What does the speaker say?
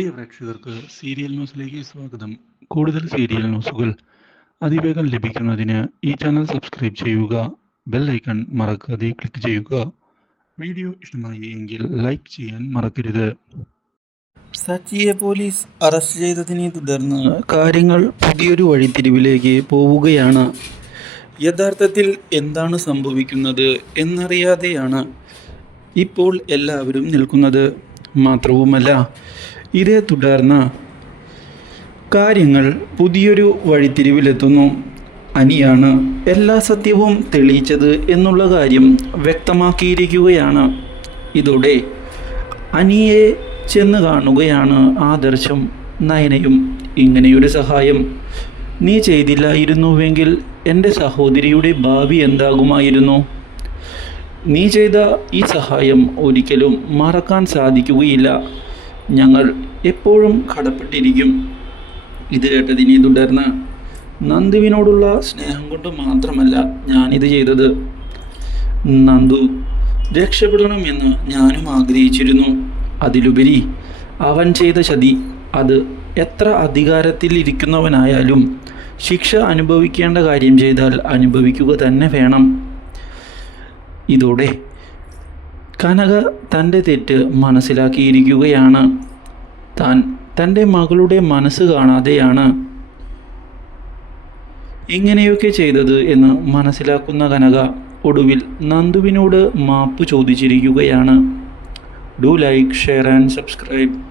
പ്രിയ പ്രേക്ഷകർക്ക് സീരിയൽ ന്യൂസിലേക്ക് സ്വാഗതം. കൂടുതൽ സീരിയൽ ന്യൂസുകൾ അതിവേഗം ലഭിക്കുന്നതിന് ഈ ചാനൽ സബ്സ്ക്രൈബ് ചെയ്യുക ബെൽ ഐക്കൺ മറക്കാതെ ക്ലിക്ക് ചെയ്യുക. വീഡിയോ ഇഷ്ടമായി എങ്കിൽ ലൈക്ക് ചെയ്യാൻ മറക്കരുത്. സച്ചിയെ പോലീസ് അറസ്റ്റ് ചെയ്തതിനെ തുടർന്ന് കാര്യങ്ങൾ പുതിയൊരു വഴിത്തിരിവിലേക്ക് പോവുകയാണ്. യഥാർത്ഥത്തിൽ എന്താണ് സംഭവിക്കുന്നത് എന്നറിയാതെയാണ് ഇപ്പോൾ എല്ലാവരും നിൽക്കുന്നത്. മാത്രവുമല്ല ഇതേ തുടർന്ന് കാര്യങ്ങൾ പുതിയൊരു വഴിത്തിരിവിലെത്തുന്നു. അനിയാണ് എല്ലാ സത്യവും തെളിയിച്ചത് എന്നുള്ള കാര്യം വ്യക്തമാക്കിയിരിക്കുകയാണ്. ഇതോടെ അനിയെ ചെന്ന് കാണുകയാണ് ആദർശം നയനയും. ഇങ്ങനെയൊരു സഹായം. നീ ചെയ്തില്ലായിരുന്നുവെങ്കിൽ എന്റെ സഹോദരിയുടെ ഭാവി എന്താകുമായിരുന്നു? നീ ചെയ്ത ഈ സഹായം ഒരിക്കലും മറക്കാൻ സാധിക്കുകയില്ല. ഞങ്ങൾ എപ്പോഴും കടപ്പെട്ടിരിക്കും. ഇത് കേട്ടതിനെ തുടർന്ന് നന്ദുവിനോടുള്ള സ്നേഹം കൊണ്ട് മാത്രമല്ല ഞാനിത് ചെയ്തത്. നന്ദു രക്ഷപ്പെടണമെന്ന് ഞാനും ആഗ്രഹിച്ചിരുന്നു. അതിലുപരി അവൻ ചെയ്ത ചതി അത് എത്ര അധികാരത്തിൽ ഇരിക്കുന്നവനായാലും ശിക്ഷ അനുഭവിക്കേണ്ട കാര്യം ചെയ്താൽ അനുഭവിക്കുക തന്നെ വേണം. ഇതോടെ കനക തന്റെ തെറ്റ് മനസ്സിലാക്കിയിരിക്കുകയാണ്. താൻ തന്റെ മകളുടെ മനസ്സ് കാണാതെയാണ് ഇങ്ങനെയൊക്കെ ചെയ്തത് എന്ന് മനസ്സിലാക്കുന്ന കനക ഒടുവിൽ നന്ദുവിനോട് മാപ്പ് ചോദിച്ചിരിക്കുകയാണ്. Do like share and subscribe.